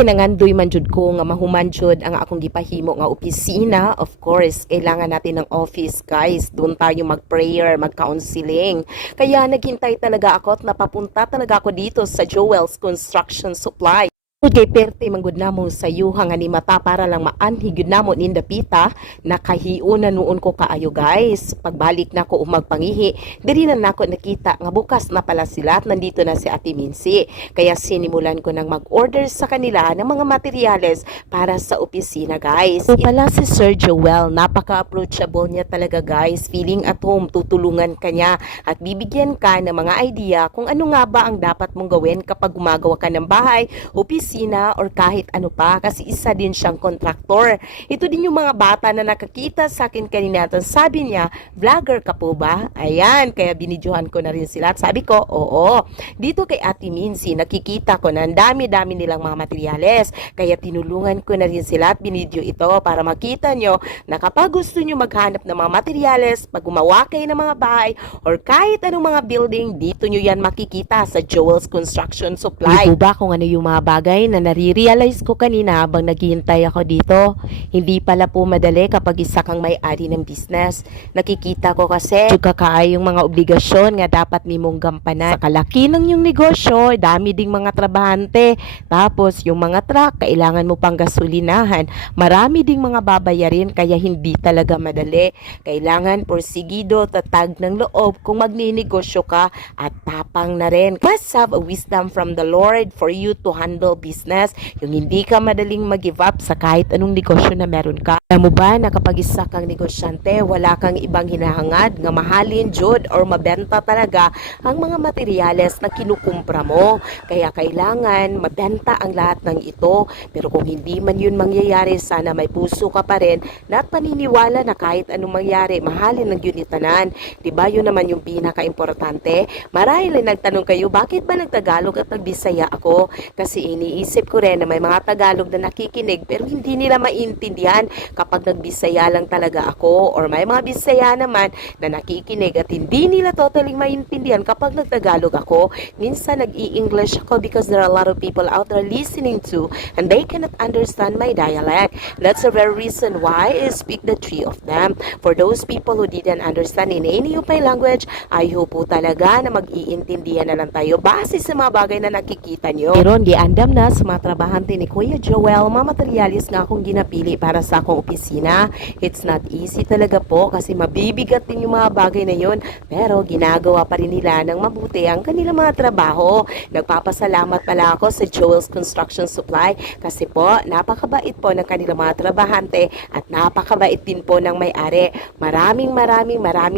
kinangandoy man jud ko nga mahuman jud ang akong gipahimo nga opisina. Of course, kailangan natin ng office, guys. Doon tayo mag-prayer, mag-counseling. Kaya naghintay talaga ako at napapunta talaga ako dito sa Joel's Construction Supply. Kay perte manggod namo sa yuhang ani mata para lang maanhigid namo ninda pita, nakahiuna noon ko kaayo, guys. Pagbalik na ko magpangihi, diri na nako nakita nga bukas na pala sila at nandito na si Ate Mincy. Kaya sinimulan ko nang mag-order sa kanila ng mga materyales para sa opisina, guys. So pala si Sir Joel, napaka-approachable niya talaga, guys. Feeling at home, tutulungan ka niya at bibigyan ka ng mga idea kung ano nga ba ang dapat mong gawin kapag gumagawa ka ng bahay, opisina, or kahit ano pa, kasi isa din siyang kontraktor. Ito din yung mga bata na nakakita sa akin kanina at sabi niya, vlogger ka po ba? Ayan, kaya binidyohan ko na rin sila at sabi ko, oo. Dito kay Ate Mincy, nakikita ko na ang dami-dami nilang mga materyales, kaya tinulungan ko na rin sila at binidyo ito para makita nyo na kapag gusto nyo maghanap ng mga materyales, pag gumawa kayo ng mga bahay or kahit anong mga building, dito nyo yan makikita sa Joel's Construction Supply. Hindi ba kung ano yung mga bagay na nare-realize ko kanina habang naghihintay ako dito? Hindi pala po madali kapag isa kang may-ari ng business. Nakikita ko kasi kakaay yung mga obligasyon nga dapat nimong gampanan. Sa kalaki ng yung negosyo, dami ding mga trabahante. Tapos yung mga truck, kailangan mo pang gasolinahan. Marami ding mga babayarin kaya hindi talaga madali. Kailangan porsigido, tatag ng loob kung magninegosyo ka at tapang na rin. Must have a wisdom from the Lord for you to handle business, yung hindi ka madaling mag-give up sa kahit anong negosyo na meron ka. Alam mo ba na kapag isa kang negosyante, wala kang ibang hinahangad nga mahalin jud or mabenta talaga ang mga materyales na kinukumpra mo. Kaya kailangan mabenta ang lahat ng ito. Pero kung hindi man yun mangyayari, sana may puso ka pa rin na paniniwala na kahit anong mangyari, mahalin ng unitanan. Diba yun naman yung pinaka-importante? Marahil ay nagtanong kayo, bakit ba nagtagalog at nagbisaya ako? Kasi iniisip ko rin na may mga Tagalog na nakikinig pero hindi nila maintindihan kapag nagbisaya lang talaga ako, or may mga Bisaya naman na nakikinig at hindi nila totally maintindihan kapag nagtagalog ako. Minsan nag-i-English ako because there are a lot of people out there listening to and they cannot understand my dialect. That's the very reason why I speak the three of them. For those people who didn't understand in any of my language, I hope po talaga na mag-iintindihan na lang tayo base sa mga bagay na nakikita nyo. Meron giandam na sa mga trabahante ni Kuya Joel, mga materialis nga akong ginapili para sa akong opisina. It's not easy talaga po kasi mabibigat din yung mga bagay na yun, pero ginagawa pa rin nila ng mabuti ang kanilang mga trabaho. Nagpapasalamat pala ako sa Joel's Construction Supply kasi po napakabait po ng kanilang mga trabahante at napakabait din po ng may-ari. Maraming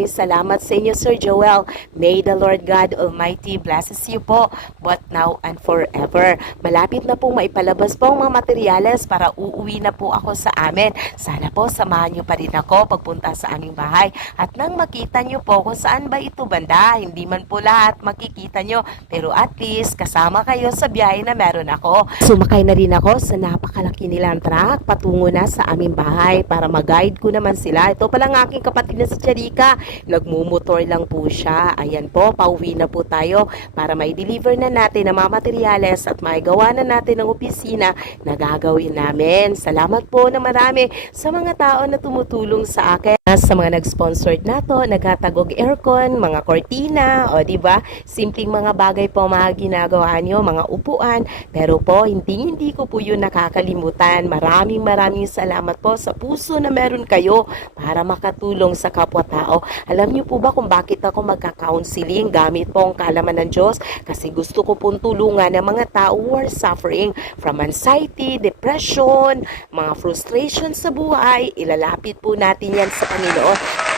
salamat sa inyo, Sir Joel. May the Lord God Almighty blesses you po, but now and forever. Malapit na pong maipalabas po ang mga materyales para uuwi na po ako sa amin. Sana po samahan nyo pa rin ako pagpunta sa aming bahay at nang makita nyo po kung saan ba ito banda. Hindi man po lahat makikita nyo, pero at least kasama kayo sa biyahe na meron ako. Sumakay na rin ako sa napakalaki nilang truck patungo na sa aming bahay para mag-guide ko naman sila. Ito pala ng aking kapatid na si Charika, nagmumotor lang po siya. Ayan po, pauwi na po tayo para may deliver na natin ang mga materyales at may gawa na natin ng opisina na gagawin namin. Salamat po na marami sa mga tao na tumutulong sa akin. Sa mga nag-sponsored na to, naghatagog aircon, mga kortina, o diba? Simpleng mga bagay po mga ginagawa nyo, mga upuan. Pero po, hindi ko po yun nakakalimutan. Maraming salamat po sa puso na meron kayo para makatulong sa kapwa-tao. Alam nyo po ba kung bakit ako magka-counseling gamit po ang kaalaman ng Diyos? Kasi gusto ko pong tulungan ng mga tao who are suffering from anxiety, depression, mga frustration sa buhay. Ilalapit po natin yan sa Panginoon